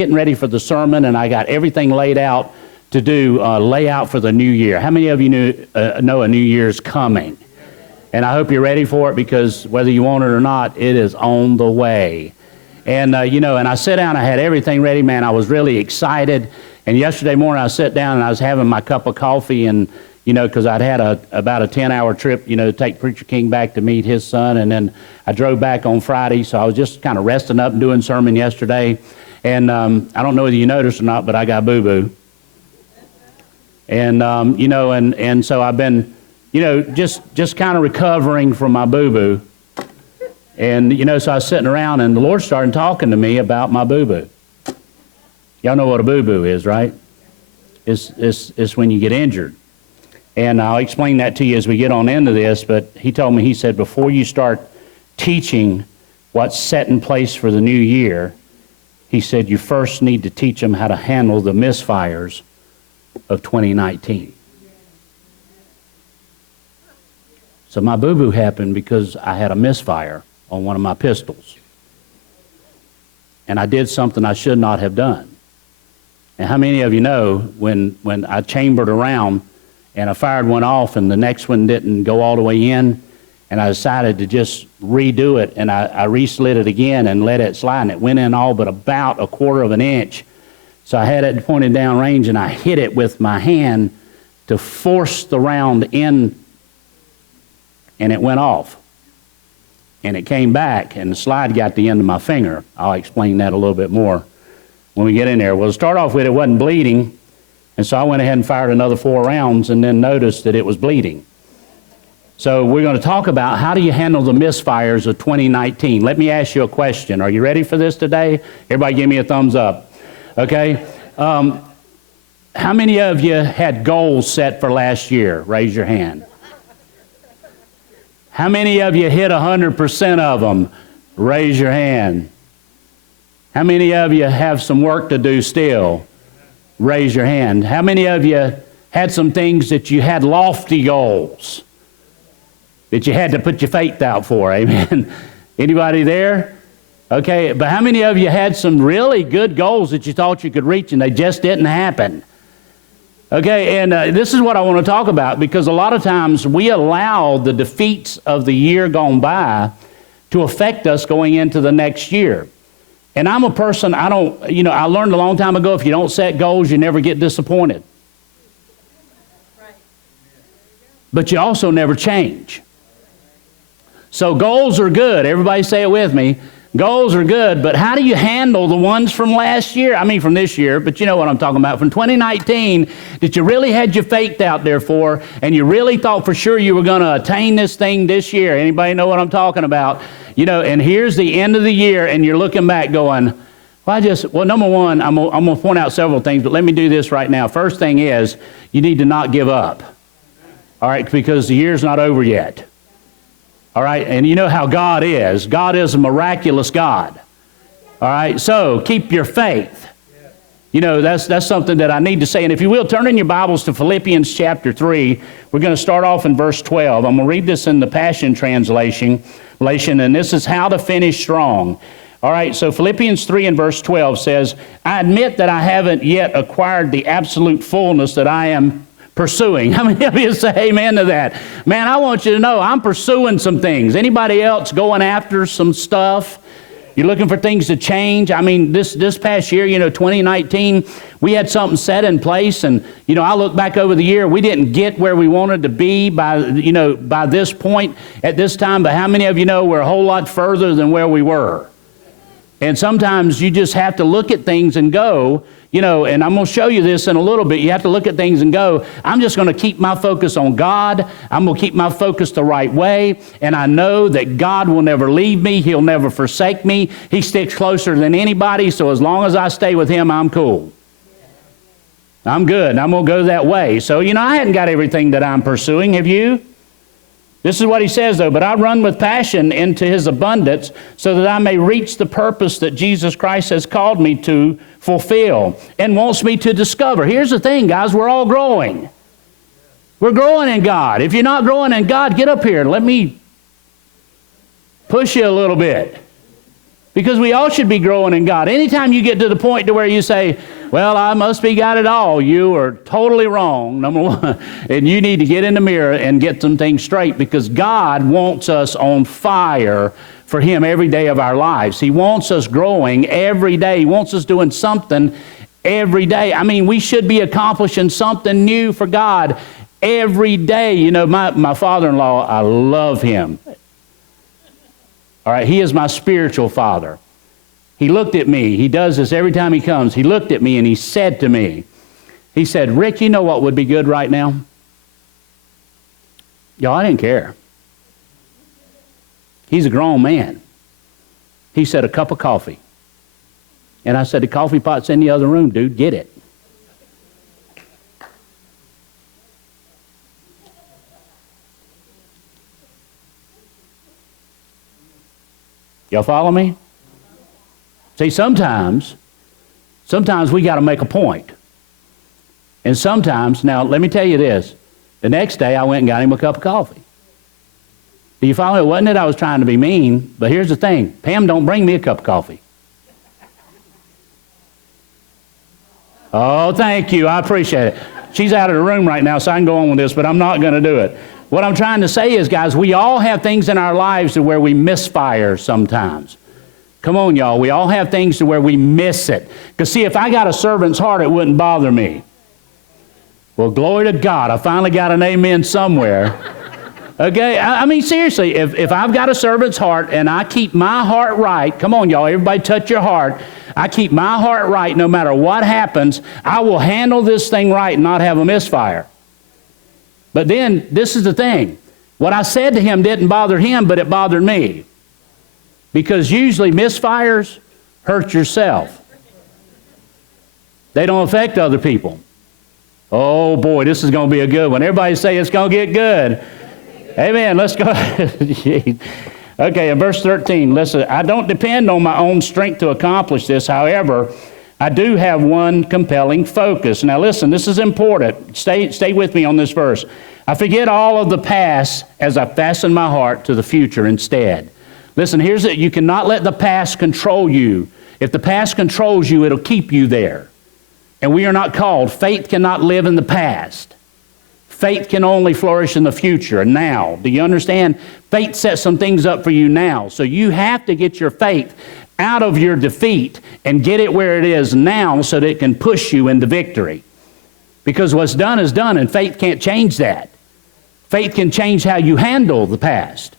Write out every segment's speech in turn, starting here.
getting ready for the sermon, and I got everything laid out to do layout for the new year. How many of you know a new year's coming? And I hope you're ready for it, because whether you want it or not, it is on the way. And, and I sat down, I had everything ready, man. I was really excited. And yesterday morning I sat down and I was having my cup of coffee, and, because I'd had about a 10-hour trip, to take Preacher King back to meet his son. And then I drove back on Friday, so I was just kind of resting up and doing sermon yesterday. And I don't know whether you noticed or not, but I got boo-boo. And, and so I've been, just kind of recovering from my boo-boo. And, so I was sitting around, and the Lord started talking to me about my boo-boo. Y'all know what a boo-boo is, right? It's when you get injured. And I'll explain that to you as we get on into this, but he told me, he said, before you start teaching what's set in place for the new year, he said, you first need to teach them how to handle the misfires of 2019. So my boo-boo happened because I had a misfire on one of my pistols. And I did something I should not have done. And how many of you know when I chambered around and I fired one off and the next one didn't go all the way in, and I decided to just redo it, and I re-slid it again and let it slide, and it went in all but about 1/4 of an inch. So I had it pointed down range, and I hit it with my hand to force the round in, and it went off. And it came back, and the slide got the end of my finger. I'll explain that a little bit more when we get in there. Well, to start off with, it wasn't bleeding, and so I went ahead and fired another 4 rounds and then noticed that it was bleeding. So we're going to talk about how do you handle the misfires of 2019. Let me ask you a question. Are you ready for this today? Everybody give me a thumbs up. Okay? How many of you had goals set for last year? Raise your hand. How many of you hit 100% of them? Raise your hand. How many of you have some work to do still? Raise your hand. How many of you had some things that you had lofty goals that you had to put your faith out for? Amen. Anybody there? Okay, but how many of you had some really good goals that you thought you could reach and they just didn't happen? Okay, and this is what I want to talk about, because a lot of times we allow the defeats of the year gone by to affect us going into the next year. And I'm a person, I learned a long time ago, if you don't set goals, you never get disappointed. But you also never change. So goals are good. Everybody say it with me. Goals are good, but how do you handle the ones from last year? I mean from this year, but you know what I'm talking about. From 2019, that you really had your faith out there for, and you really thought for sure you were going to attain this thing this year. Anybody know what I'm talking about? And here's the end of the year, and you're looking back going, well, number one, I'm going to point out several things, but let me do this right now. First thing is, you need to not give up. All right, because the year's not over yet. All right, and you know how God is. God is a miraculous God. All right, so keep your faith. That's something that I need to say. And if you will, turn in your Bibles to Philippians chapter 3. We're going to start off in verse 12. I'm going to read this in the Passion Translation, and this is how to finish strong. All right, so Philippians 3 and verse 12 says, I admit that I haven't yet acquired the absolute fullness that I am pursuing. How many of you say amen to that? Man, I want you to know I'm pursuing some things. Anybody else going after some stuff? You're looking for things to change? I mean, this past year, 2019, we had something set in place, and, I look back over the year, we didn't get where we wanted to be by this point at this time, but how many of you know we're a whole lot further than where we were? And sometimes you just have to look at things and go, and I'm going to show you this in a little bit. You have to look at things and go, I'm just going to keep my focus on God. I'm going to keep my focus the right way. And I know that God will never leave me. He'll never forsake me. He sticks closer than anybody. So as long as I stay with Him, I'm cool. I'm good. I'm going to go that way. So, I hadn't got everything that I'm pursuing. Have you? This is what he says, though, but I run with passion into His abundance so that I may reach the purpose that Jesus Christ has called me to fulfill and wants me to discover. Here's the thing, guys, we're all growing. We're growing in God. If you're not growing in God, get up here and let me push you a little bit. Because we all should be growing in God. Anytime you get to the point to where you say, well, I must be got it all, you are totally wrong, number one. And you need to get in the mirror and get some things straight, because God wants us on fire for Him every day of our lives. He wants us growing every day. He wants us doing something every day. I mean, we should be accomplishing something new for God every day. You know, my father-in-law, I love him. All right, he is my spiritual father. He looked at me. He does this every time he comes. He looked at me and he said to me, he said, Rick, you know what would be good right now? Y'all, I didn't care. He's a grown man. He said, a cup of coffee. And I said, the coffee pot's in the other room, dude. Get it. Y'all follow me? See, sometimes we got to make a point. And sometimes, now let me tell you this. The next day I went and got him a cup of coffee. Do you follow me? It wasn't that I was trying to be mean, but here's the thing. Pam don't bring me a cup of coffee. Oh, thank you. I appreciate it. She's out of the room right now, so I can go on with this, but I'm not going to do it. What I'm trying to say is, guys, we all have things in our lives to where we misfire sometimes. Come on, y'all. We all have things to where we miss it. Because, see, if I got a servant's heart, it wouldn't bother me. Well, glory to God. I finally got an amen somewhere. Okay? I mean, seriously, if I've got a servant's heart and I keep my heart right, come on, y'all, everybody touch your heart. I keep my heart right no matter what happens. I will handle this thing right and not have a misfire. But then, this is the thing. What I said to him didn't bother him, but it bothered me. Because usually misfires hurt yourself. They don't affect other people. Oh boy, this is going to be a good one. Everybody say it's going to get good. Amen. Let's go. Okay, in verse 13, listen, I don't depend on my own strength to accomplish this. However, I do have one compelling focus. Now listen, this is important. Stay with me on this verse. I forget all of the past as I fasten my heart to the future instead. Listen, here's it. You cannot let the past control you. If the past controls you, it'll keep you there. And we are not called. Faith cannot live in the past. Faith can only flourish in the future, now. Do you understand? Faith sets some things up for you now. So you have to get your faith out of your defeat and get it where it is now so that it can push you into victory. Because what's done is done, and faith can't change that. Faith can change how you handle the past.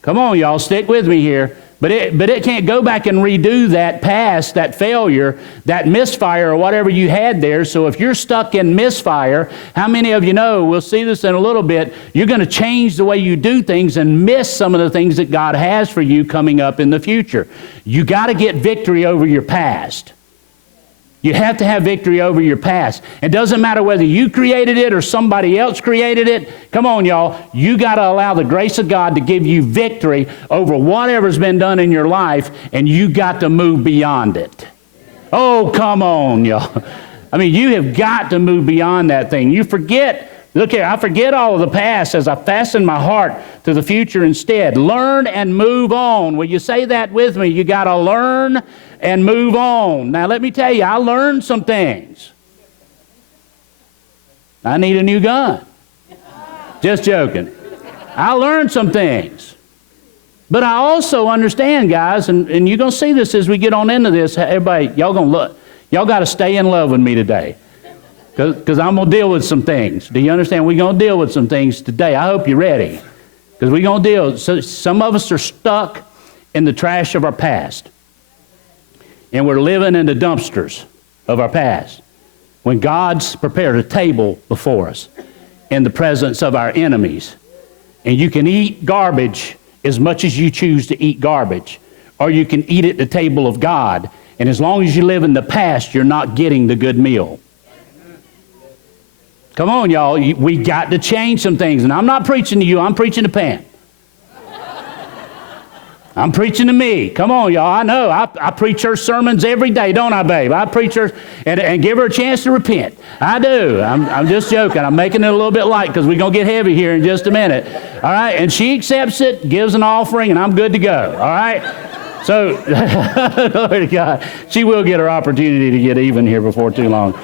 Come on, y'all, stick with me here. But it can't go back and redo that past, that failure, that misfire, or whatever you had there. So if you're stuck in misfire, how many of you know, we'll see this in a little bit, you're going to change the way you do things and miss some of the things that God has for you coming up in the future. You got to get victory over your past. You have to have victory over your past. It doesn't matter whether you created it or somebody else created it. Come on, y'all. You got to allow the grace of God to give you victory over whatever's been done in your life, and you got to move beyond it. Oh, come on, y'all. I mean, you have got to move beyond that thing. You forget. Look here, I forget all of the past as I fasten my heart to the future instead. Learn and move on. Will you say that with me? You got to learn and move on. Now, let me tell you, I learned some things. I need a new gun. Just joking. I learned some things. But I also understand, guys, and you're going to see this as we get on into this. Everybody, y'all going to look. Y'all got to stay in love with me today. Because I'm going to deal with some things. Do you understand? We're going to deal with some things today. I hope you're ready. Because we're going to deal. So some of us are stuck in the trash of our past. And we're living in the dumpsters of our past. When God's prepared a table before us in the presence of our enemies. And you can eat garbage as much as you choose to eat garbage. Or you can eat at the table of God. And as long as you live in the past, you're not getting the good meal. Come on, y'all. We got to change some things. And I'm not preaching to you. I'm preaching to Pam. I'm preaching to me. Come on, y'all. I know. I preach her sermons every day, don't I, babe? I preach her and give her a chance to repent. I do. I'm just joking. I'm making it a little bit light because we're going to get heavy here in just a minute. All right? And she accepts it, gives an offering, and I'm good to go. All right? So, glory to God. She will get her opportunity to get even here before too long.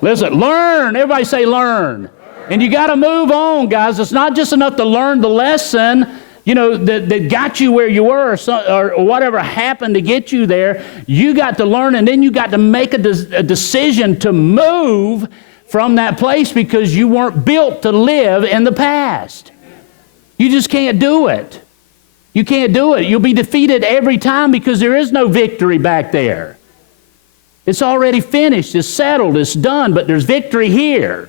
Listen, learn. Everybody say learn. And you got to move on, guys. It's not just enough to learn the lesson, that got you where you were, or whatever happened to get you there. You got to learn, and then you got to make a decision to move from that place because you weren't built to live in the past. You just can't do it. You can't do it. You'll be defeated every time because there is no victory back there. It's already finished. It's settled. It's done. But there's victory here.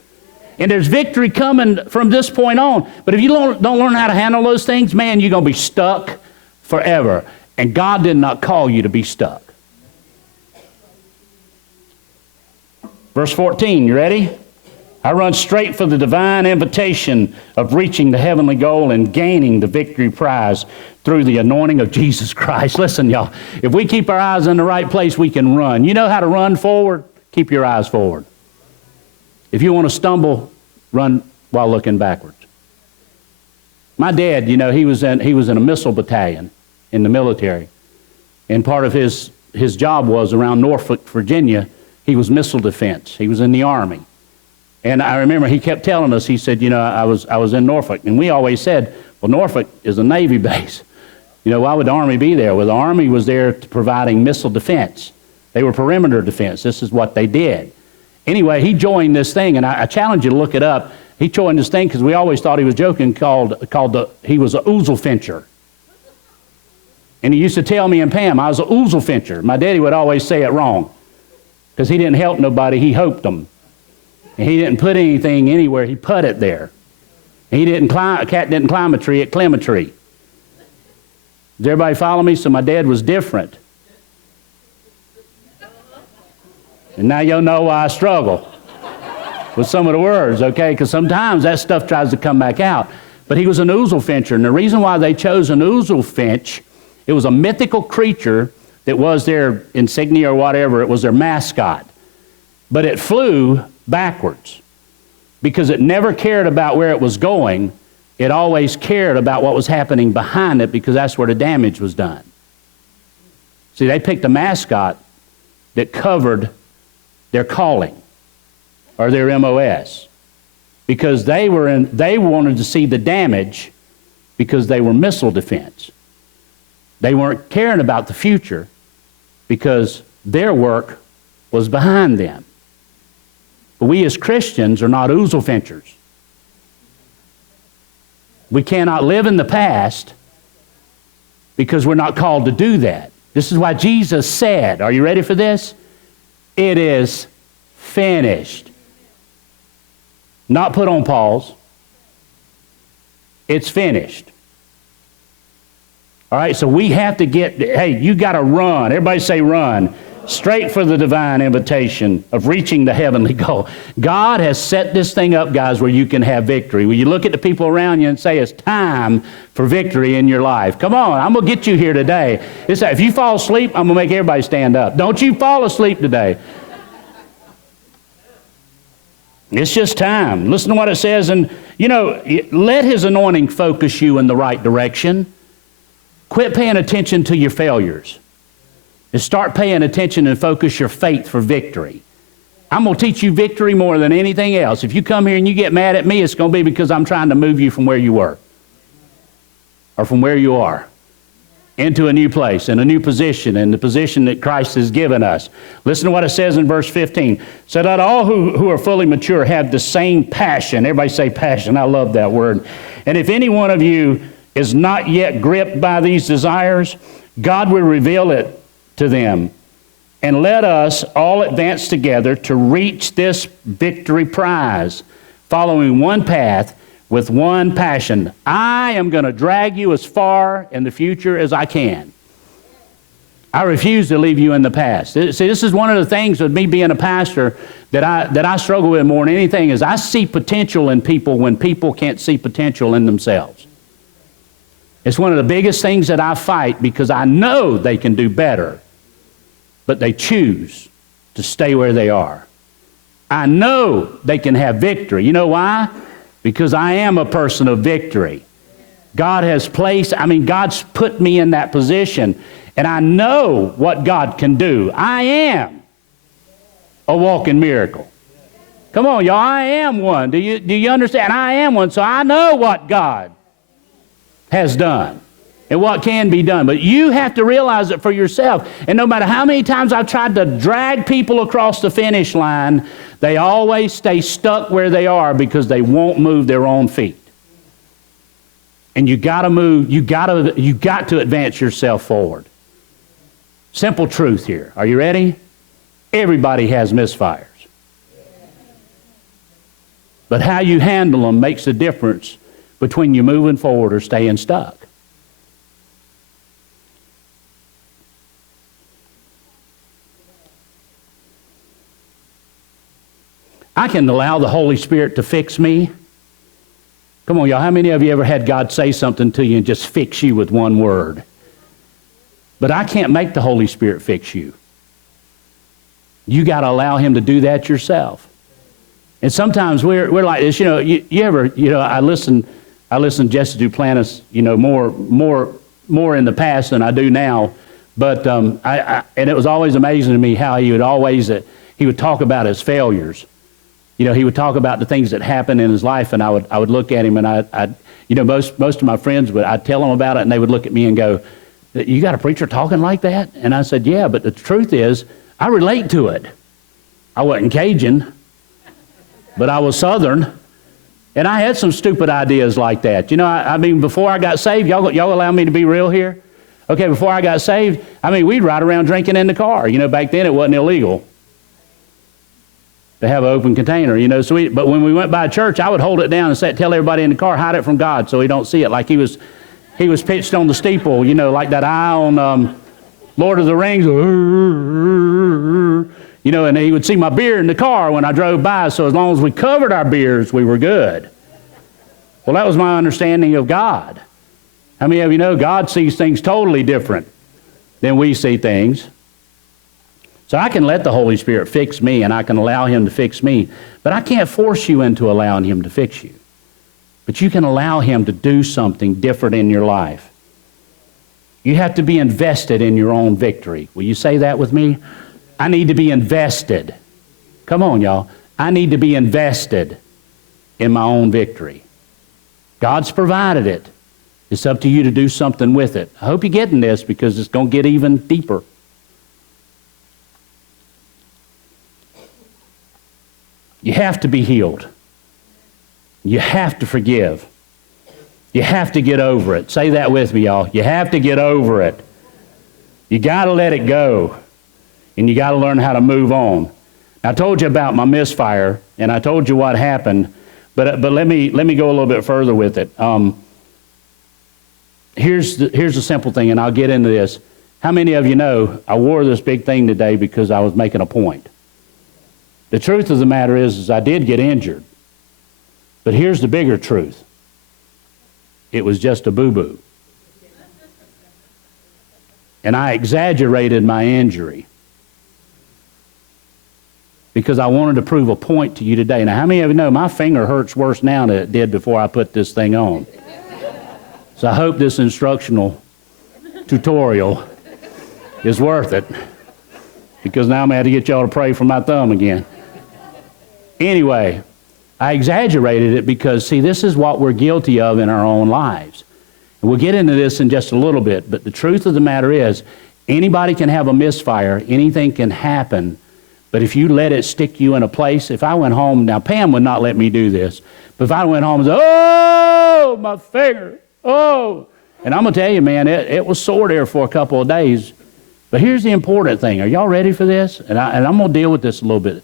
And there's victory coming from this point on. But if you don't learn how to handle those things, man, you're going to be stuck forever. And God did not call you to be stuck. Verse 14, you ready? I run straight for the divine invitation of reaching the heavenly goal and gaining the victory prize through the anointing of Jesus Christ. Listen, y'all, if we keep our eyes in the right place, we can run. You know how to run forward? Keep your eyes forward. If you want to stumble, run while looking backwards. My dad, he was in a missile battalion in the military, and part of his job was around Norfolk, Virginia. He was missile defense. He was in the Army, and I remember he kept telling us. He said, I was in Norfolk, and we always said, well, Norfolk is a Navy base. Why would the Army be there? Well, the Army was there providing missile defense. They were perimeter defense. This is what they did. Anyway, he joined this thing, and I challenge you to look it up. He joined this thing because we always thought he was joking, he was a oozle fincher. And he used to tell me and Pam, I was a oozle fincher. My daddy would always say it wrong because he didn't help nobody, he hoped them. And he didn't put anything anywhere, he put it there. And a cat didn't climb a tree, it climbed a tree. Does everybody follow me? So my dad was different. And now you'll know why I struggle with some of the words, okay? Because sometimes that stuff tries to come back out. But he was an oozle fincher. And the reason why they chose an oozle finch, it was a mythical creature that was their insignia or whatever. It was their mascot. But it flew backwards because it never cared about where it was going. It always cared about what was happening behind it because that's where the damage was done. See, they picked a mascot that covered their calling or their MOS because they wanted to see the damage because they were missile defense. They weren't caring about the future because their work was behind them. But we as Christians are not oozle finchers. We cannot live in the past because we're not called to do that. This is why Jesus said, are you ready for this? It is finished. Not put on pause. It's finished. All right, so we have to you got to run. Everybody say run. Straight for the divine invitation of reaching the heavenly goal. God has set this thing up, guys, where you can have victory. Will you look at the people around you and say, it's time for victory in your life? Come on, I'm going to get you here today. If you fall asleep, I'm going to make everybody stand up. Don't you fall asleep today. It's just time. Listen to what it says. And, let His anointing focus you in the right direction. Quit paying attention to your failures. And start paying attention and focus your faith for victory. I'm going to teach you victory more than anything else. If you come here and you get mad at me, it's going to be because I'm trying to move you from where you were or from where you are into a new place and a new position and the position that Christ has given us. Listen to what it says in verse 15. So that all who are fully mature have the same passion. Everybody say passion. I love that word. And if any one of you is not yet gripped by these desires, God will reveal it to them. And let us all advance together to reach this victory prize, following one path with one passion. I am going to drag you as far in the future as I can. I refuse to leave you in the past. See, this is one of the things with me being a pastor that I struggle with more than anything is I see potential in people when people can't see potential in themselves. It's one of the biggest things that I fight because I know they can do better, but they choose to stay where they are. I know they can have victory. You know why? Because I am a person of victory. God's put me in that position, and I know what God can do. I am a walking miracle. Come on, y'all, I am one. Do you understand? I am one, so I know what God has done and what can be done. But you have to realize it for yourself. And no matter how many times I've tried to drag people across the finish line, they always stay stuck where they are because they won't move their own feet. And you got to move, you got to advance yourself forward. Simple truth here. Are you ready? Everybody has misfires. But how you handle them makes a difference between you moving forward or staying stuck. I can allow the Holy Spirit to fix me. Come on, y'all. How many of you ever had God say something to you and just fix you with one word? But I can't make the Holy Spirit fix you. You got to allow Him to do that yourself. And sometimes we're like this. I listen to Jesse Duplantis, more in the past than I do now. But and it was always amazing to me how he would talk about his failures. He would talk about the things that happened in his life, and I would look at him, and most of my friends I'd tell them about it, and they would look at me and go, "You got a preacher talking like that?" And I said, "Yeah, but the truth is, I relate to it. I wasn't Cajun, but I was Southern, and I had some stupid ideas like that. Before I got saved, y'all allow me to be real here? Okay, before I got saved, we'd ride around drinking in the car. Back then it wasn't illegal to have an open container, but when we went by a church, I would hold it down and tell everybody in the car, hide it from God so he don't see it, like he was pitched on the steeple, like that eye on Lord of the Rings, and he would see my beard in the car when I drove by, so as long as we covered our beards, we were good. Well, that was my understanding of God. How many of you know God sees things totally different than we see things? So I can let the Holy Spirit fix me, and I can allow Him to fix me, but I can't force you into allowing Him to fix you. But you can allow Him to do something different in your life. You have to be invested in your own victory. Will you say that with me? I need to be invested. Come on, y'all. I need to be invested in my own victory. God's provided it. It's up to you to do something with it. I hope you're getting this because it's going to get even deeper. You have to be healed. You have to forgive. You have to get over it. Say that with me, y'all. You have to get over it. You got to let it go. And you got to learn how to move on. I told you about my misfire, and I told you what happened, but let me go a little bit further with it. Here's the simple thing, and I'll get into this. How many of you know I wore this big thing today because I was making a point? The truth of the matter is I did get injured. But here's the bigger truth. It was just a boo-boo. And I exaggerated my injury because I wanted to prove a point to you today. Now, how many of you know my finger hurts worse now than it did before I put this thing on? So I hope this instructional tutorial is worth it, because now I'm going to have to get y'all to pray for my thumb again. Anyway, I exaggerated it because, see, this is what we're guilty of in our own lives. And we'll get into this in just a little bit, but the truth of the matter is, anybody can have a misfire, anything can happen, but if you let it stick you in a place, if I went home, now Pam would not let me do this, but if I went home and said, "Oh, my finger, oh," and I'm going to tell you, man, it was sore there for a couple of days. But here's the important thing. Are y'all ready for this? And I'm going to deal with this a little bit.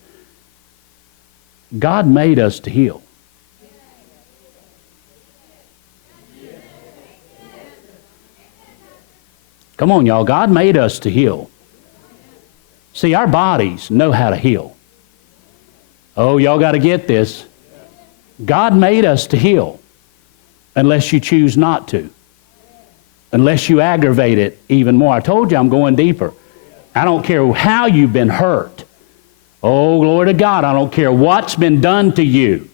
God made us to heal. Come on, y'all. God made us to heal. See, our bodies know how to heal. Oh, y'all got to get this. God made us to heal unless you choose not to. unless you aggravate it even more. I told you I'm going deeper. I don't care how you've been hurt. Oh, glory to God. I don't care what's been done to you.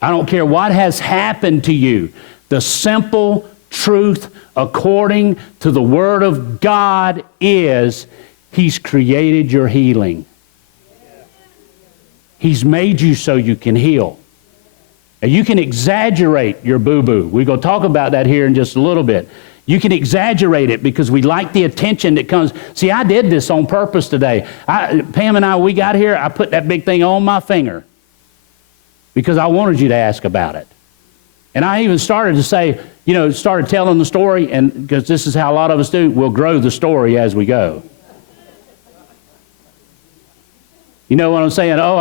I don't care what has happened to you. The simple truth according to the Word of God is He's created your healing. He's made you so you can heal. Now, you can exaggerate your boo-boo. We're going to talk about that here in just a little bit. You can exaggerate it because we like the attention that comes. See, I did this on purpose today. Pam and I, we got here, I put that big thing on my finger because I wanted you to ask about it. And I even started to say, started telling the story, and because this is how a lot of us do, we'll grow the story as we go. You know what I'm saying? Oh,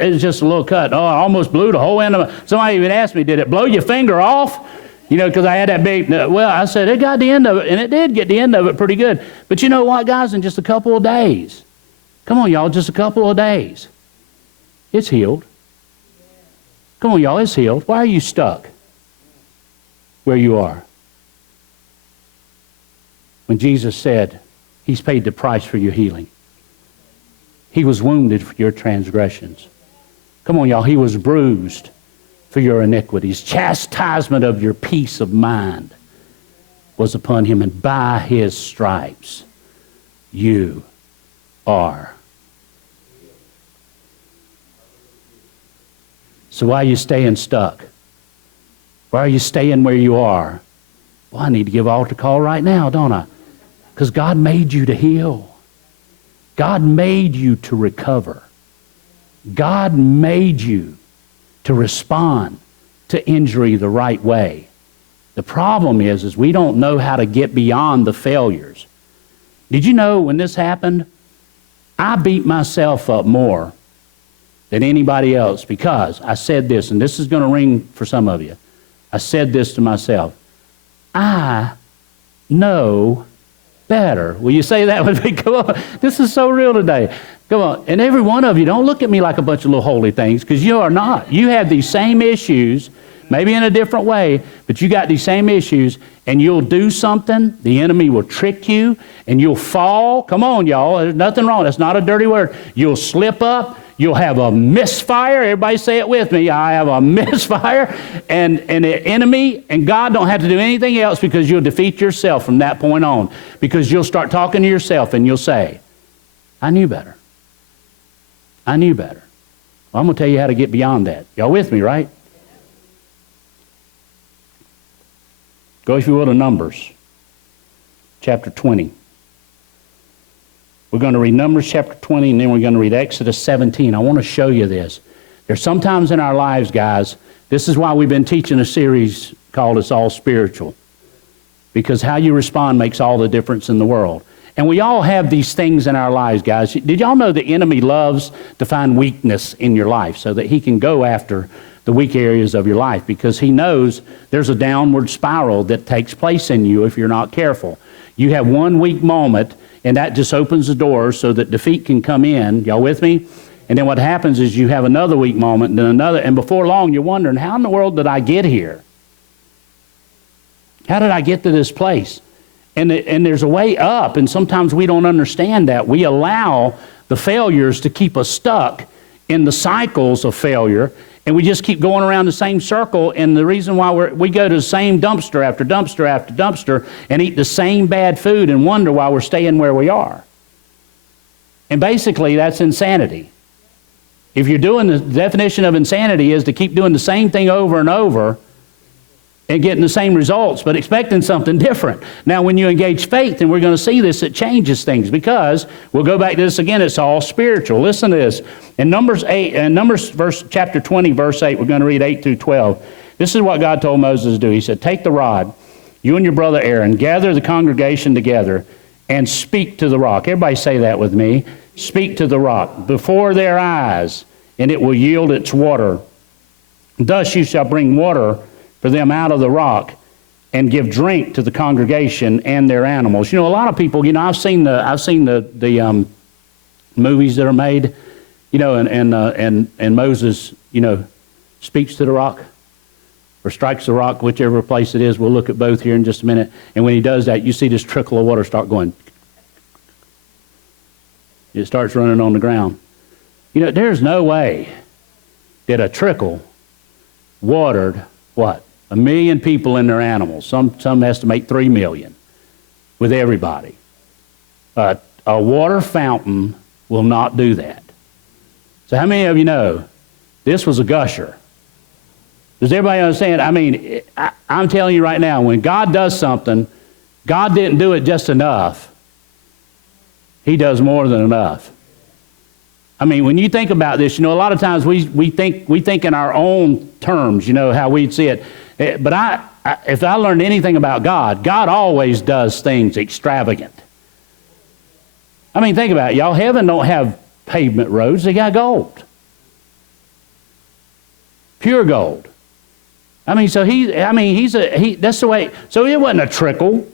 it's just a little cut. Oh, I almost blew the whole end of it. Somebody even asked me, did it blow your finger off? Because I had that big, well, I said, it got the end of it, and it did get the end of it pretty good. But you know what, guys? In just a couple of days, come on, y'all, just a couple of days, it's healed. Come on, y'all, it's healed. Why are you stuck where you are? When Jesus said, He's paid the price for your healing. He was wounded for your transgressions. Come on, y'all, He was bruised for your iniquities. Chastisement of your peace of mind was upon Him, and by His stripes you are. So why are you staying stuck? Why are you staying where you are? Well, I need to give altar call right now, don't I? Because God made you to heal. God made you to recover. God made you to respond to injury the right way. The problem is we don't know how to get beyond the failures. Did you know when this happened, I beat myself up more than anybody else because I said this, and this is going to ring for some of you. I said this to myself, I know better. Will you say that with me? Come on. This is so real today. Come on. And every one of you, don't look at me like a bunch of little holy things, because you are not. You have these same issues, maybe in a different way, but you got these same issues, and you'll do something, the enemy will trick you, and you'll fall. Come on, y'all. There's nothing wrong. That's not a dirty word. You'll slip up. You'll have a misfire. Everybody say it with me. I have a misfire. And the enemy and God don't have to do anything else, because you'll defeat yourself from that point on. Because you'll start talking to yourself and you'll say, I knew better. I knew better. Well, I'm going to tell you how to get beyond that. Y'all with me, right? Go, if you will, to Numbers chapter 20. We're going to read Numbers chapter 20, and then we're going to read Exodus 17. I want to show you this. There's sometimes in our lives, guys, this is why we've been teaching a series called It's All Spiritual, because how you respond makes all the difference in the world. And we all have these things in our lives, guys. Did y'all know the enemy loves to find weakness in your life so that he can go after the weak areas of your life, because he knows there's a downward spiral that takes place in you if you're not careful. You have one weak moment, and that just opens the door so that defeat can come in. Y'all with me? And then what happens is you have another weak moment, and then another, and before long you're wondering, how in the world did I get here? How did I get to this place? And there's a way up, and sometimes we don't understand that. We allow the failures to keep us stuck in the cycles of failure, and we just keep going around the same circle. And the reason why we go to the same dumpster after dumpster after dumpster and eat the same bad food and wonder why we're staying where we are. And basically, that's insanity. If you're doing, the definition of insanity is to keep doing the same thing over and over and getting the same results, but expecting something different. Now, when you engage faith, and we're going to see this, it changes things, because we'll go back to this again. It's all spiritual. Listen to this. In Numbers chapter 20, verse 8, we're going to read 8 through 12. This is what God told Moses to do. He said, take the rod, you and your brother Aaron, gather the congregation together, and speak to the rock. Everybody say that with me. Speak to the rock before their eyes, and it will yield its water. Thus you shall bring water for them out of the rock, and give drink to the congregation and their animals. You know, a lot of people, I've seen the movies that are made, and Moses, speaks to the rock, or strikes the rock, whichever place it is. We'll look at both here in just a minute. And when he does that, you see this trickle of water start going. It starts running on the ground. You know, there's no way that a trickle watered, what, 1 million people and their animals. Some estimate 3 million with everybody. A water fountain will not do that. So how many of you know this was a gusher? Does everybody understand? I mean, I'm telling you right now, when God does something, God didn't do it just enough. He does more than enough. I mean, when you think about this, you know, a lot of times we think in our own terms, you know, how we'd see it. But if I learned anything about God, God always does things extravagant. I mean, think about it, y'all. Heaven don't have pavement roads. They got gold. Pure gold. I mean, so that's the way. So it wasn't a trickle.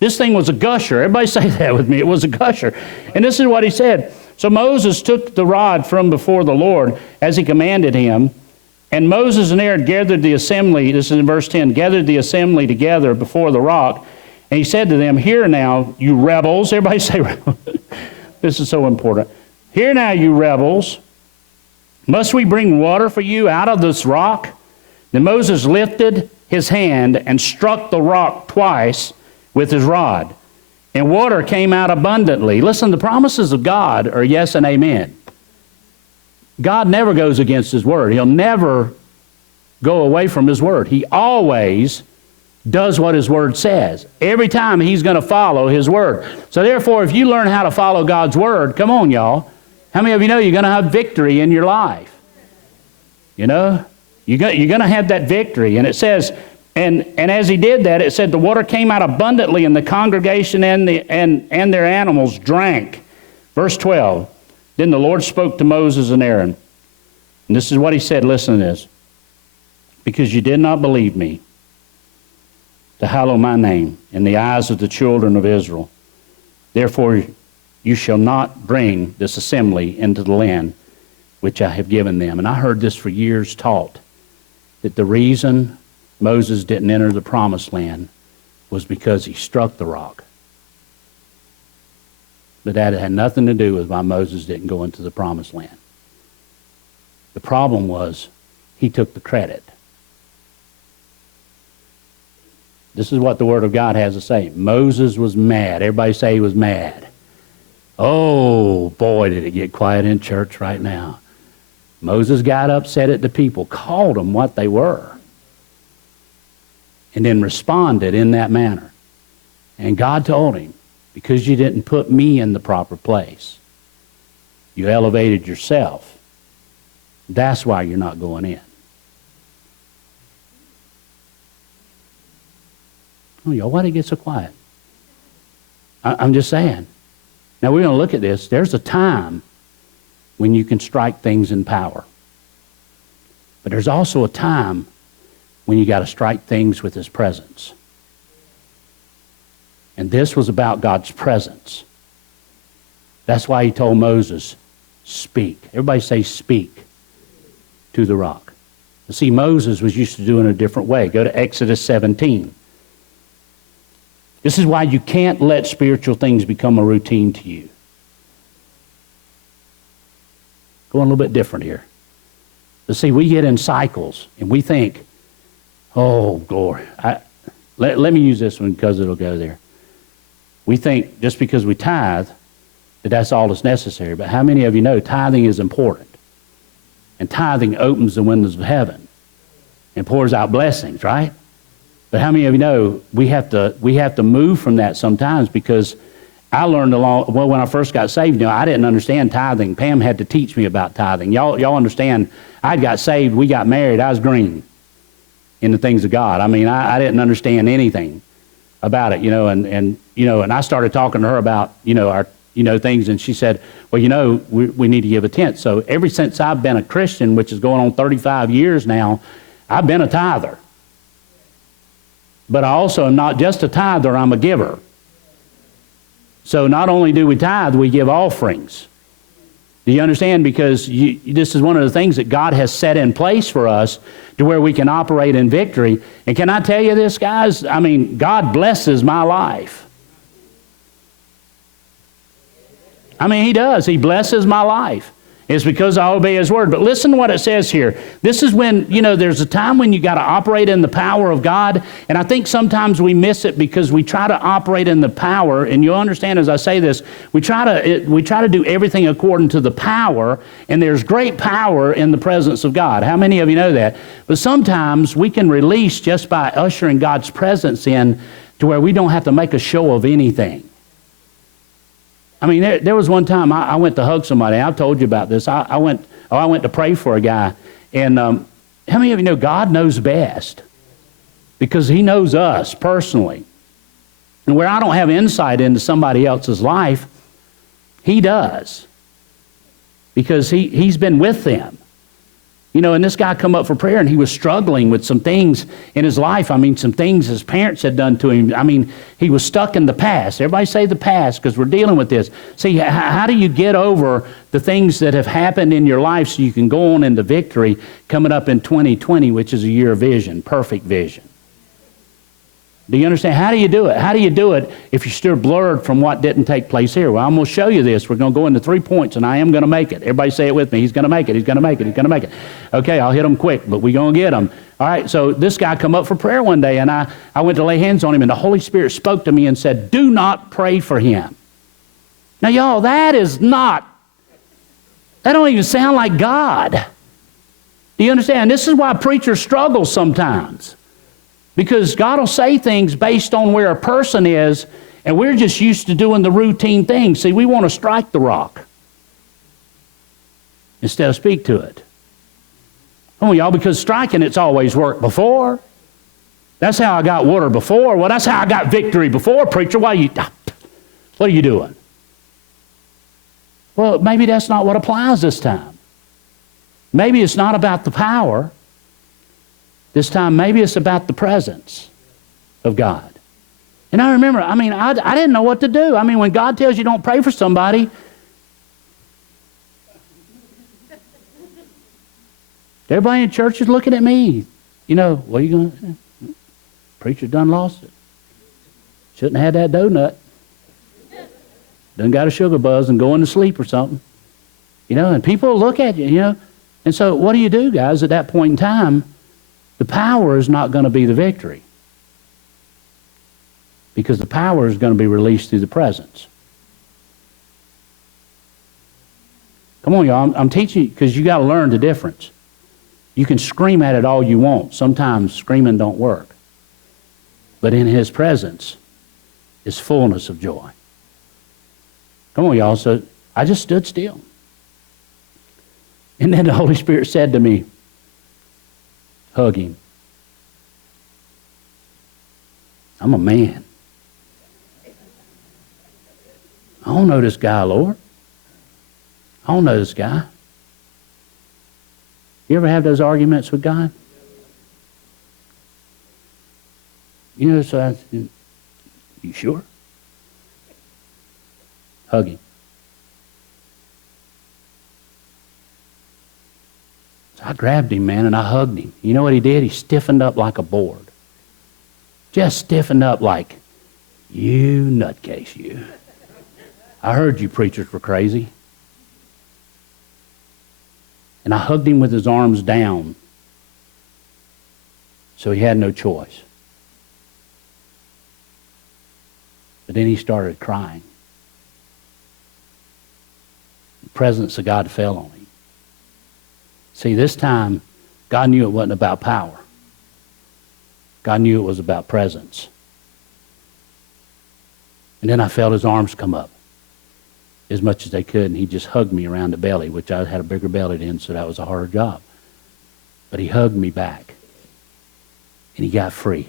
This thing was a gusher. Everybody say that with me. It was a gusher. And this is what he said. So Moses took the rod from before the Lord as he commanded him. And Moses and Aaron gathered the assembly, this is in verse 10, gathered the assembly together before the rock. And he said to them, "Hear now, you rebels." Everybody say rebels. This is so important. "Hear now, you rebels. Must we bring water for you out of this rock?" Then Moses lifted his hand and struck the rock twice with his rod, and water came out abundantly. Listen, the promises of God are yes and amen. God never goes against his word. He'll never go away from his word. He always does what his word says. Every time he's going to follow his word. So therefore, if you learn how to follow God's word, come on, y'all. How many of you know you're going to have victory in your life? You know, you're going to have that victory. And it says, and as he did that, it said the water came out abundantly, and the congregation and their animals drank. Verse 12. Then the Lord spoke to Moses and Aaron. And this is what he said. Listen to this. "Because you did not believe me to hallow my name in the eyes of the children of Israel, therefore you shall not bring this assembly into the land which I have given them." And I heard this for years taught, that the reason Moses didn't enter the promised land was because he struck the rock. But that had nothing to do with why Moses didn't go into the promised land. The problem was he took the credit. This is what the Word of God has to say. Moses was mad. Everybody say he was mad. Oh, boy, did it get quiet in church right now. Moses got upset at the people, called them what they were, and then responded in that manner. And God told him, "Because you didn't put me in the proper place, you elevated yourself. That's why you're not going in." Oh, y'all, why did it get so quiet? I'm just saying. Now, we're going to look at this. There's a time when you can strike things in power. But there's also a time when you got to strike things with his presence. And this was about God's presence. That's why he told Moses, "Speak." Everybody say, "Speak to the rock." You see, Moses was used to doing it a different way. Go to Exodus 17. This is why you can't let spiritual things become a routine to you. Going a little bit different here. But see, we get in cycles and we think, "Oh, glory." Let me use this one because it'll go there. We think just because we tithe that that's all that's necessary. But how many of you know tithing is important? And tithing opens the windows of heaven and pours out blessings, right? But how many of you know we have to move from that sometimes, because I learned when I first got saved, you know, I didn't understand tithing. Pam had to teach me about tithing. Y'all understand, I got saved, we got married, I was green in the things of God. I mean, I didn't understand anything about it, you know, and I started talking to her about, you know, our, you know, things, and she said, "Well, you know, we need to give a tenth." So ever since I've been a Christian, which is going on 35 years now, I've been a tither. But I also am not just a tither, I'm a giver. So not only do we tithe, we give offerings. Do you understand? Because this is one of the things that God has set in place for us to where we can operate in victory. And can I tell you this, guys? I mean, God blesses my life. I mean, He does. He blesses my life. It's because I obey His word. But listen to what it says here. This is when, there's a time when you got to operate in the power of God. And I think sometimes we miss it because we try to operate in the power. And you'll understand as I say this, we try to do everything according to the power. And there's great power in the presence of God. How many of you know that? But sometimes we can release just by ushering God's presence in to where we don't have to make a show of anything. I mean, there was one time I went to hug somebody. I've told you about this. I went to pray for a guy. And how many of you know God knows best? Because He knows us personally. And where I don't have insight into somebody else's life, He does. Because He's been with them. And this guy come up for prayer, and he was struggling with some things in his life. I mean, some things his parents had done to him. I mean, he was stuck in the past. Everybody say the past, because we're dealing with this. See, how do you get over the things that have happened in your life so you can go on into victory coming up in 2020, which is a year of vision, perfect vision? Do you understand? How do you do it? How do you do it if you're still blurred from what didn't take place here? Well, I'm going to show you this. We're going to go into 3 points, and I am going to make it. Everybody say it with me. He's going to make it. He's going to make it. He's going to make it. Okay, I'll hit them quick, but we're going to get them. All right, so this guy come up for prayer one day, and I went to lay hands on him, and the Holy Spirit spoke to me and said, do not pray for him. Now, y'all, that don't even sound like God. Do you understand? This is why preachers struggle sometimes. Because God will say things based on where a person is, and we're just used to doing the routine thing. See, we want to strike the rock instead of speak to it. Come on, y'all, because striking it's always worked before. That's how I got water before. Well, that's how I got victory before, preacher. What are you doing? Well, maybe that's not what applies this time. Maybe it's not about the power. This time, maybe it's about the presence of God. And I remember, I didn't know what to do. I mean, when God tells you don't pray for somebody, everybody in church is looking at me. What are you going to do? Preacher done lost it. Shouldn't have had that donut. Done got a sugar buzz and going to sleep or something. And people look at you, And so what do you do, guys, at that point in time? The power is not going to be the victory. Because the power is going to be released through the presence. Come on, y'all. I'm teaching you because you got to learn the difference. You can scream at it all you want. Sometimes screaming don't work. But in His presence is fullness of joy. Come on, y'all. So I just stood still. And then the Holy Spirit said to me, hug him. I'm a man. I don't know this guy, Lord. I don't know this guy. You ever have those arguments with God? So you sure? Hug him. So I grabbed him, man, and I hugged him. You know what he did? He stiffened up like a board. Just stiffened up like, you nutcase, you. I heard you preachers were crazy. And I hugged him with his arms down. So he had no choice. But then he started crying. The presence of God fell on him. See, this time, God knew it wasn't about power. God knew it was about presence. And then I felt his arms come up as much as they could, and he just hugged me around the belly, which I had a bigger belly then, so that was a harder job. But he hugged me back, and he got free.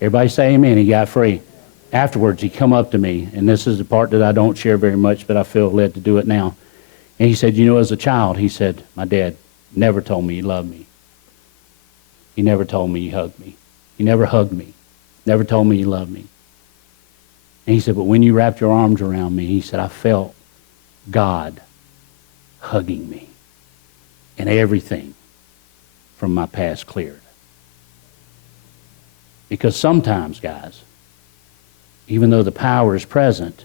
Everybody say amen, he got free. Afterwards, he come up to me, and this is the part that I don't share very much, but I feel led to do it now. And he said, as a child, he said, my dad never told me he loved me. He never told me he hugged me. He never hugged me. Never told me he loved me. And he said, but when you wrapped your arms around me, he said, I felt God hugging me, and everything from my past cleared. Because sometimes, guys, even though the power is present,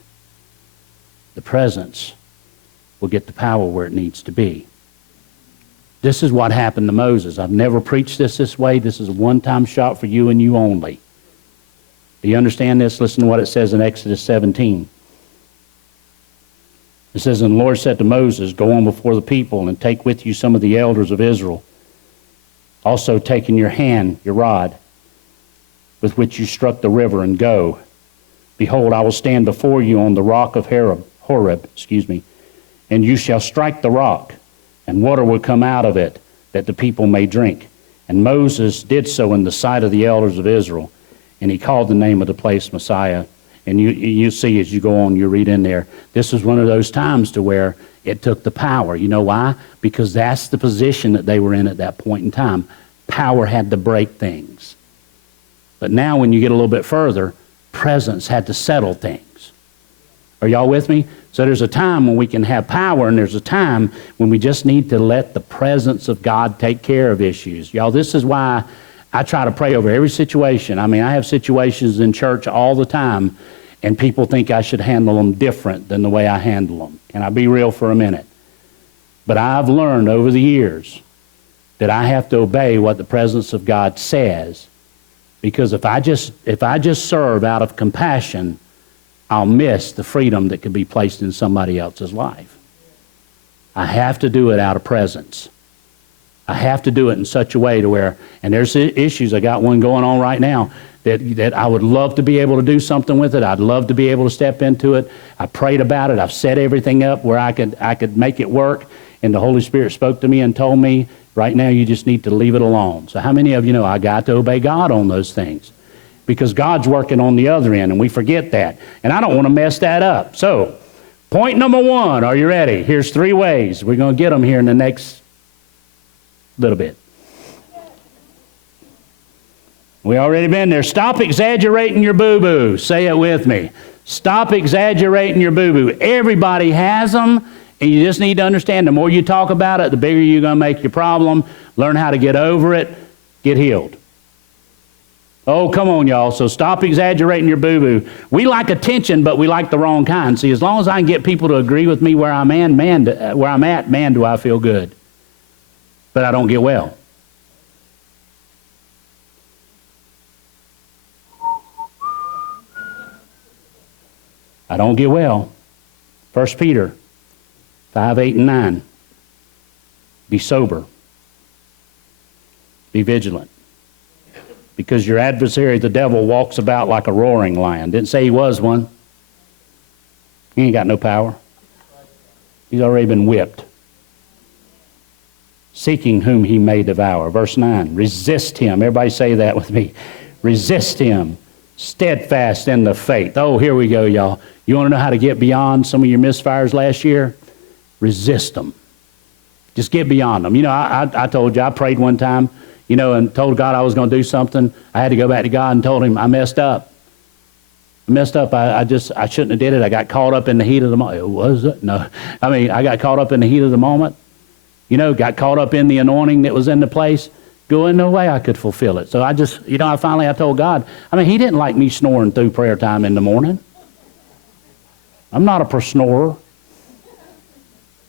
the presence will get the power where it needs to be. This is what happened to Moses. I've never preached this way. This is a one-time shot for you and you only. Do you understand this? Listen to what it says in Exodus 17. It says, and the Lord said to Moses, go on before the people and take with you some of the elders of Israel. Also take in your hand your rod with which you struck the river, and go. Behold, I will stand before you on the rock of Horeb, and you shall strike the rock, and water will come out of it, that the people may drink. And Moses did so in the sight of the elders of Israel, and he called the name of the place Messiah. And you see as you go on, you read in there, this is one of those times to where it took the power. You know why? Because that's the position that they were in at that point in time. Power had to break things. But now when you get a little bit further, presence had to settle things. Are y'all with me? So there's a time when we can have power, and there's a time when we just need to let the presence of God take care of issues. Y'all, this is why I try to pray over every situation. I mean, I have situations in church all the time, and people think I should handle them different than the way I handle them. Can I be real for a minute? But I've learned over the years that I have to obey what the presence of God says, because if I just serve out of compassion, I'll miss the freedom that could be placed in somebody else's life. I have to do it out of presence. I have to do it in such a way to where, and there's issues, I got one going on right now, that I would love to be able to do something with it. I'd love to be able to step into it. I prayed about it. I've set everything up where I could make it work, and the Holy Spirit spoke to me and told me, right now you just need to leave it alone. So how many of you know I got to obey God on those things? Because God's working on the other end, and we forget that. And I don't want to mess that up. So, point number one, are you ready? Here's 3 ways. We're going to get them here in the next little bit. We already been there. Stop exaggerating your boo-boo. Say it with me. Stop exaggerating your boo-boo. Everybody has them, and you just need to understand, the more you talk about it, the bigger you're going to make your problem. Learn how to get over it. Get healed. Oh, come on, y'all. So stop exaggerating your boo-boo. We like attention, but we like the wrong kind. See, as long as I can get people to agree with me where I'm at, man, do I feel good. But I don't get well. I don't get well. 1 Peter 5, 8, and 9. Be sober. Be vigilant. Because your adversary, the devil, walks about like a roaring lion. Didn't say he was one. He ain't got no power. He's already been whipped. Seeking whom he may devour. Verse 9. Resist him. Everybody say that with me. Resist him. Steadfast in the faith. Oh, here we go, y'all. You want to know how to get beyond some of your misfires last year? Resist them. Just get beyond them. You know, I told you, I prayed one time, you know, and told God I was going to do something. I had to go back to God and told him I messed up. I shouldn't have did it. I got caught up in the heat of the moment. Was it? No. I mean, I got caught up in the heat of the moment. You know, got caught up in the anointing that was in the place. Going no way I could fulfill it. So I just, you know, I told God, I mean, he didn't like me snoring through prayer time in the morning. I'm not a snorer.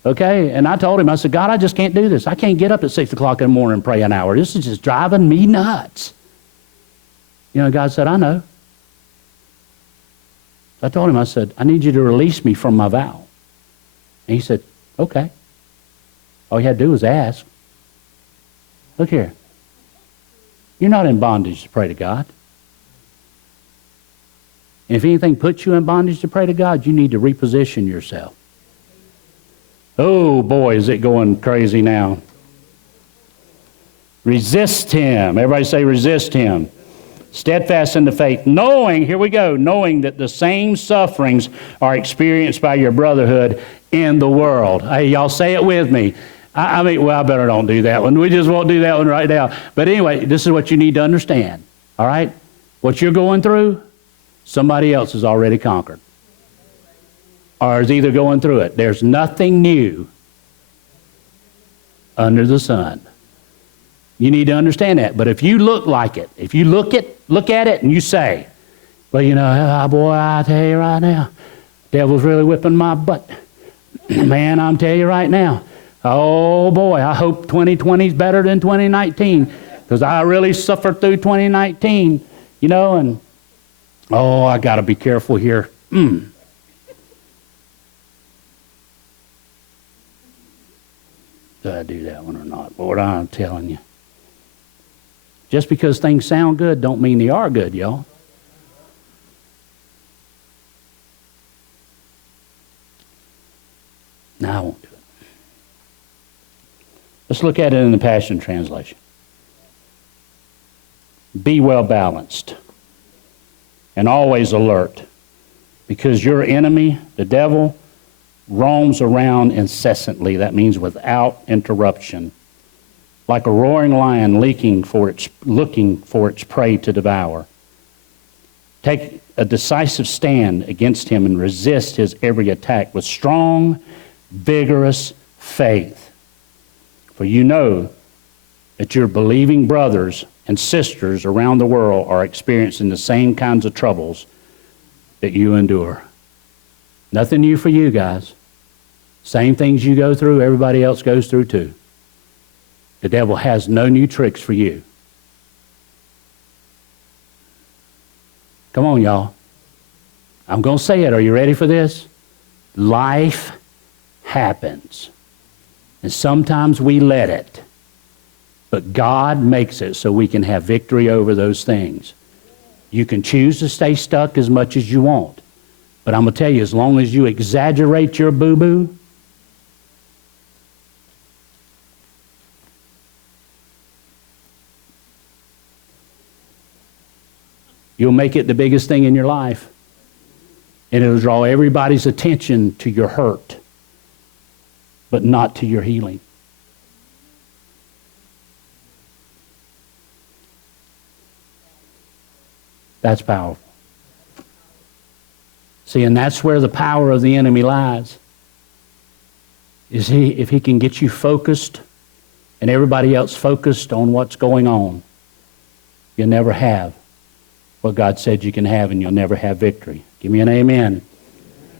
Okay? And I told him, I said, God, I just can't do this. I can't get up at 6 o'clock in the morning and pray an hour. This is just driving me nuts. You know, God said, I know. So I told him, I said, I need you to release me from my vow. And he said, okay. All you had to do was ask. Look here. You're not in bondage to pray to God. And if anything puts you in bondage to pray to God, you need to reposition yourself. Oh boy, is it going crazy now. Resist him. Everybody say resist him. Steadfast in the faith, knowing, here we go, knowing that the same sufferings are experienced by your brotherhood in the world. Hey, y'all say it with me. I mean, well, I better don't do that one. We just won't do that one right now. But anyway, this is what you need to understand, all right? What you're going through, somebody else has already conquered or is either going through it. There's nothing new under the sun. You need to understand that. But if you look like it, if you look at it and you say, well, you know, boy, I tell you right now, devil's really whipping my butt. Man, I'm telling you right now, oh boy, I hope 2020 is better than 2019 because I really suffered through 2019, you know, and oh, I got to be careful here. Did I do that one or not? Lord, I'm telling you. Just because things sound good don't mean they are good, y'all. No, I won't do it. Let's look at it in the Passion Translation. Be well balanced and always alert, because your enemy, the devil, roams around incessantly. That means without interruption, like a roaring lion looking for its prey to devour. Take a decisive stand against him and resist his every attack with strong, vigorous faith. For you know that your believing brothers and sisters around the world are experiencing the same kinds of troubles that you endure. Nothing new for you guys. Same things you go through, everybody else goes through too. The devil has no new tricks for you. Come on, y'all. I'm going to say it. Are you ready for this? Life happens. And sometimes we let it. But God makes it so we can have victory over those things. You can choose to stay stuck as much as you want. But I'm going to tell you, as long as you exaggerate your boo-boo, you'll make it the biggest thing in your life. And it'll draw everybody's attention to your hurt, but not to your healing. That's powerful. See, and that's where the power of the enemy lies. If he can get you focused and everybody else focused on what's going on, you'll never have what God said you can have, and you'll never have victory. Give me an amen.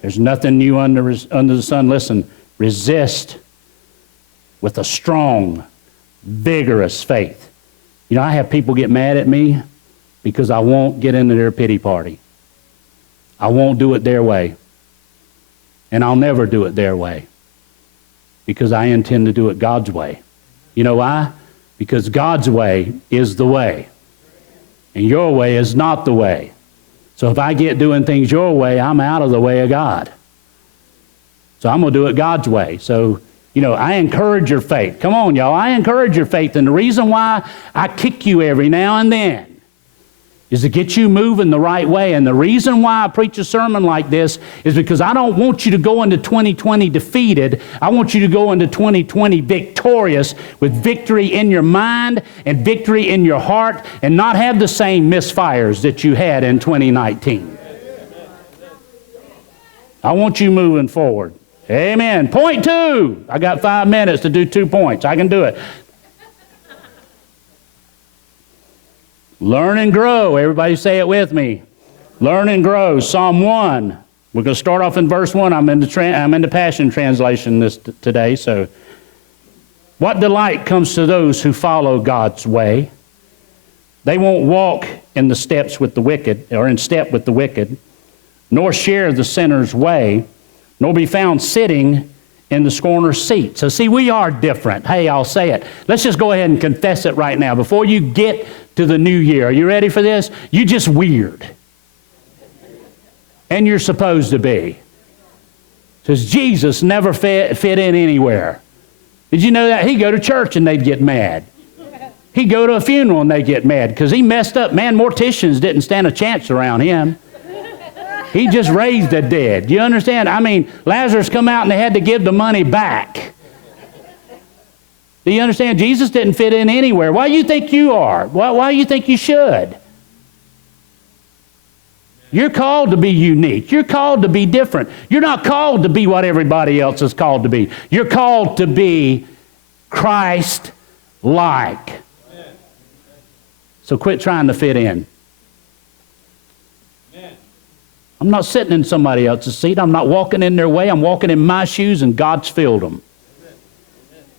There's nothing new under the sun. Listen, resist with a strong, vigorous faith. You know, I have people get mad at me because I won't get into their pity party. I won't do it their way. And I'll never do it their way, because I intend to do it God's way. You know why? Because God's way is the way. And your way is not the way. So if I get doing things your way, I'm out of the way of God. So I'm going to do it God's way. So, you know, I encourage your faith. Come on, y'all. I encourage your faith. And the reason why I kick you every now and then is to get you moving the right way. And the reason why I preach a sermon like this is because I don't want you to go into 2020 defeated. I want you to go into 2020 victorious, with victory in your mind and victory in your heart, and not have the same misfires that you had in 2019. I want you moving forward. Amen. Point 2. I got 5 minutes to do 2 points. I can do it. Learn and grow. Everybody say it with me. Learn and grow. Psalm 1. We're going to start off in verse 1. I'm in the Passion Translation today. So, what delight comes to those who follow God's way? They won't walk in the steps with the wicked, or in step with the wicked, nor share the sinner's way, nor be found sitting in the scorner's seat. So see, we are different. Hey, I'll say it. Let's just go ahead and confess it right now before you get to the new year. Are you ready for this? You just weird. And you're supposed to be. Because Jesus never fit in anywhere. Did you know that? He'd go to church and they'd get mad. He'd go to a funeral and they'd get mad because he messed up. Man, morticians didn't stand a chance around him. He just raised the dead. You understand? I mean, Lazarus come out and they had to give the money back. Do you understand? Jesus didn't fit in anywhere. Why do you think you are? Why do you think you should? You're called to be unique. You're called to be different. You're not called to be what everybody else is called to be. You're called to be Christ-like. So quit trying to fit in. I'm not sitting in somebody else's seat. I'm not walking in their way. I'm walking in my shoes, and God's filled them.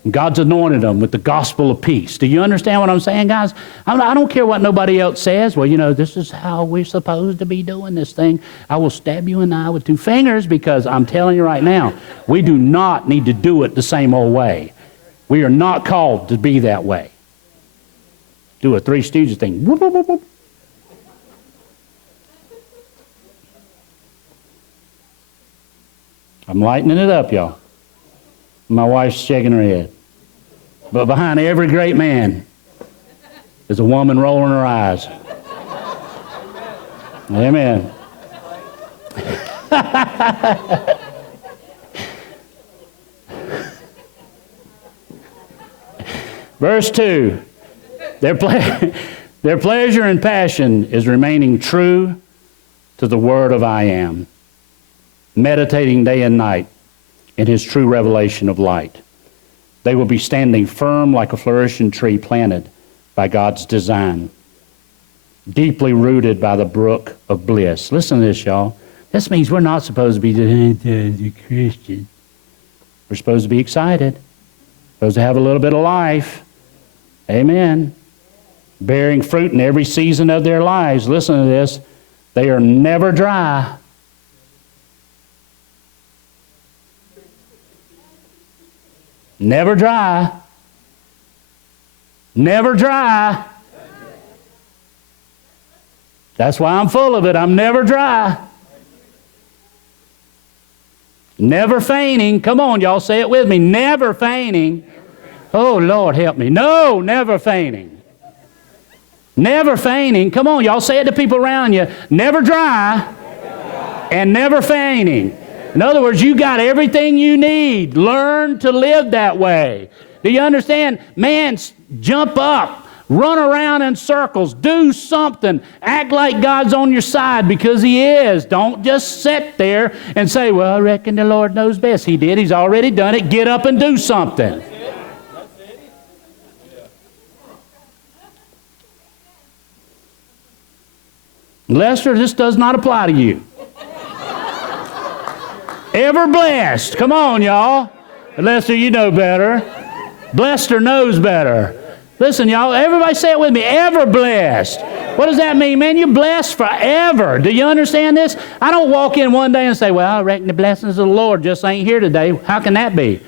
And God's anointed them with the gospel of peace. Do you understand what I'm saying, guys? I don't care what nobody else says. Well, you know, this is how we're supposed to be doing this thing. I will stab you in the eye with 2 fingers, because I'm telling you right now, we do not need to do it the same old way. We are not called to be that way. Do a Three Stooges thing. Whoop, whoop, whoop, whoop. I'm lightening it up, y'all. My wife's shaking her head. But behind every great man is a woman rolling her eyes. Amen. Verse 2. Their pleasure and passion is remaining true to the word of I am, meditating day and night in his true revelation of light. They will be standing firm like a flourishing tree planted by God's design, deeply rooted by the brook of bliss. Listen to this, y'all. This means we're not supposed to be the Christian. We're supposed to be excited, supposed to have a little bit of life. Amen. Bearing fruit in every season of their lives. Listen to this. They are never dry. Never dry. Never dry. That's why I'm full of it. I'm never dry. Never fainting. Come on, y'all, say it with me. Never fainting. Oh, Lord, help me. No, never fainting. Never fainting. Come on, y'all, say it to people around you. Never dry and never fainting. In other words, you got everything you need. Learn to live that way. Do you understand? Man, jump up. Run around in circles. Do something. Act like God's on your side, because He is. Don't just sit there and say, well, I reckon the Lord knows best. He did. He's already done it. Get up and do something. Lester, this does not apply to you. Ever blessed. Come on, y'all. Lester, you know better. Blessed knows better. Listen, y'all, everybody say it with me. Ever blessed. What does that mean, man? You're blessed forever. Do you understand this? I don't walk in one day and say, well, I reckon the blessings of the Lord just ain't here today. How can that be?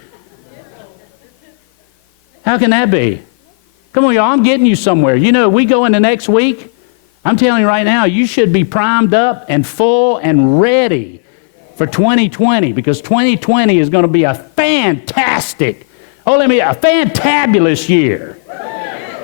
How can that be? Come on, y'all, I'm getting you somewhere. You know, we go into next week. I'm telling you right now, you should be primed up and full and ready for 2020, because 2020 is going to be a fantastic, a fantabulous year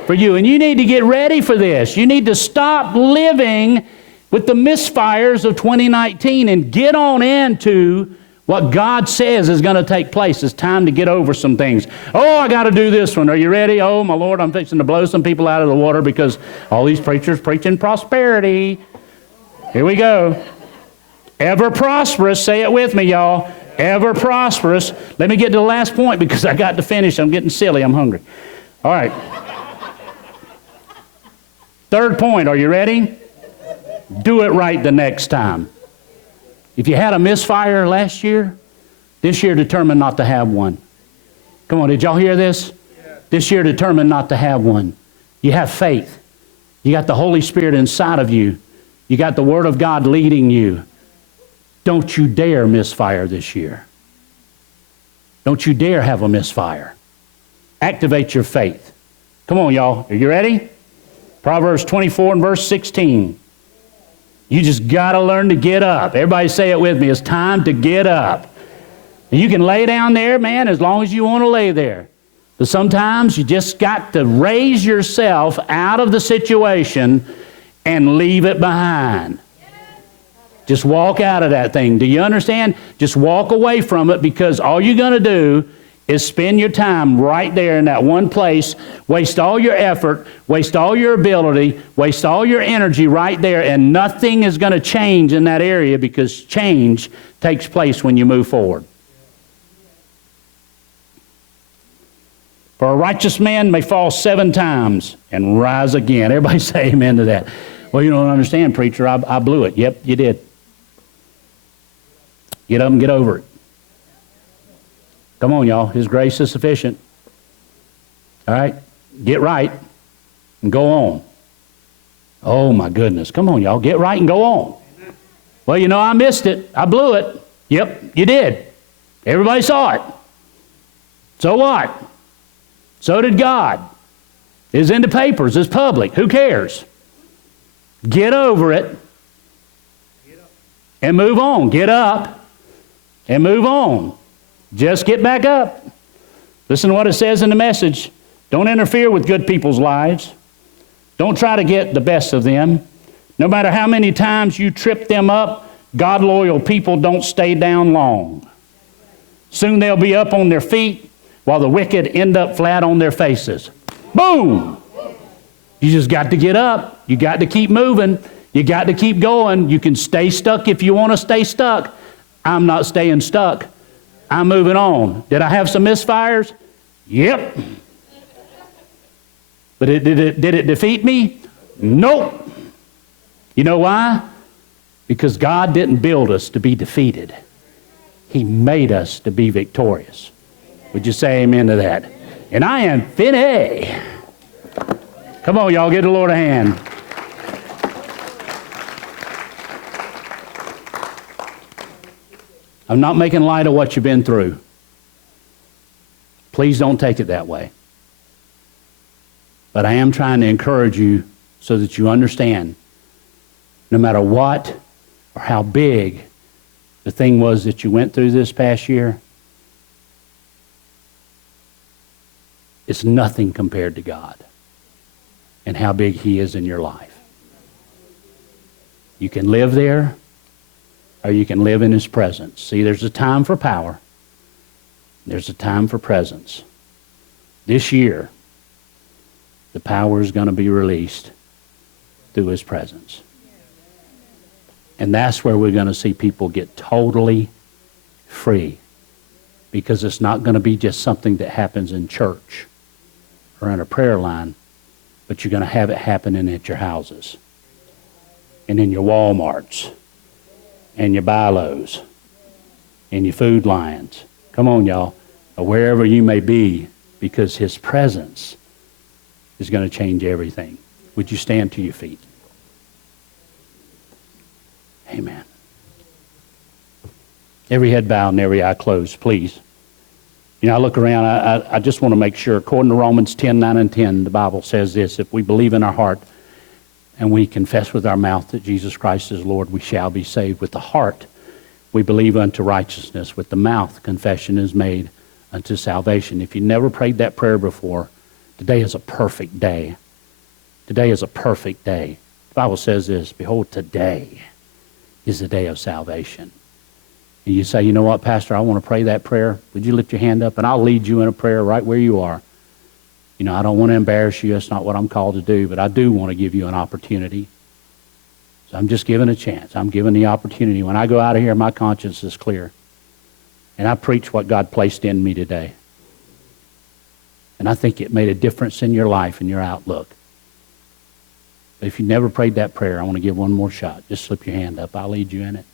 for you. And you need to get ready for this. You need to stop living with the misfires of 2019 and get on into what God says is going to take place. It's time to get over some things. Oh, I got to do this one. Are you ready? Oh, my Lord, I'm fixing to blow some people out of the water because all these preachers preaching prosperity. Here we go. Ever prosperous. Say it with me, y'all. Ever prosperous. Let me get to the last point because I got to finish. I'm getting silly. I'm hungry. All right. Third point. Are you ready? Do it right the next time. If you had a misfire last year, this year determine not to have one. Come on, did y'all hear this? Yeah. This year determine not to have one. You have faith. You got the Holy Spirit inside of you. You got the Word of God leading you. Don't you dare misfire this year. Don't you dare have a misfire. Activate your faith. Come on, y'all. Are you ready? Proverbs 24 and verse 16. You just got to learn to get up. Everybody say it with me. It's time to get up. And you can lay down there, man, as long as you want to lay there. But sometimes you just got to raise yourself out of the situation and leave it behind. Just walk out of that thing. Do you understand? Just walk away from it, because all you're going to do is spend your time right there in that one place, waste all your effort, waste all your ability, waste all your energy right there, and nothing is going to change in that area, because change takes place when you move forward. For a righteous man may fall 7 times and rise again. Everybody say amen to that. Well, you don't understand, preacher. I blew it. Yep, you did. Get up and get over it. Come on, y'all. His grace is sufficient. All right? Get right and go on. Oh, my goodness. Come on, y'all. Get right and go on. Well, you know, I missed it. I blew it. Yep, you did. Everybody saw it. So what? So did God. It's in the papers. It's public. Who cares? Get over it and move on. Get up and move on. Just get back up. Listen to what it says in the Message. Don't interfere with good people's lives. Don't try to get the best of them. No matter how many times you trip them up, God-loyal people don't stay down long. Soon they'll be up on their feet while the wicked end up flat on their faces. Boom! You just got to get up. You got to keep moving. You got to keep going. You can stay stuck if you want to stay stuck. I'm not staying stuck. I'm moving on. Did I have some misfires? Yep. But did it defeat me? Nope. You know why? Because God didn't build us to be defeated. He made us to be victorious. Would you say amen to that? And I am finished. Come on, y'all, give the Lord a hand. I'm not making light of what you've been through. Please don't take it that way. But I am trying to encourage you so that you understand, no matter what or how big the thing was that you went through this past year, it's nothing compared to God and how big He is in your life. You can live there or you can live in His presence. See, there's a time for power. There's a time for presence. This year, the power is going to be released through His presence. And that's where we're going to see people get totally free, because it's not going to be just something that happens in church or in a prayer line, but you're going to have it happening at your houses and in your Walmarts and your Bi-Lo's and your Food Lions. Come on, y'all. Or wherever you may be, because His presence is going to change everything. Would you stand to your feet? Amen. Every head bowed and every eye closed, please. You know, I look around, I just want to make sure, according to Romans 10:9 and 10, the Bible says this: if we believe in our heart and we confess with our mouth that Jesus Christ is Lord, we shall be saved. With the heart we believe unto righteousness. With the mouth confession is made unto salvation. If you never prayed that prayer before, today is a perfect day. Today is a perfect day. The Bible says this: behold, today is the day of salvation. And you say, you know what, Pastor, I want to pray that prayer. Would you lift your hand up and I'll lead you in a prayer right where you are. You know, I don't want to embarrass you. That's not what I'm called to do, but I do want to give you an opportunity. So I'm just giving a chance. I'm giving the opportunity. When I go out of here, my conscience is clear. And I preach what God placed in me today. And I think it made a difference in your life and your outlook. But if you never prayed that prayer, I want to give one more shot. Just slip your hand up. I'll lead you in it.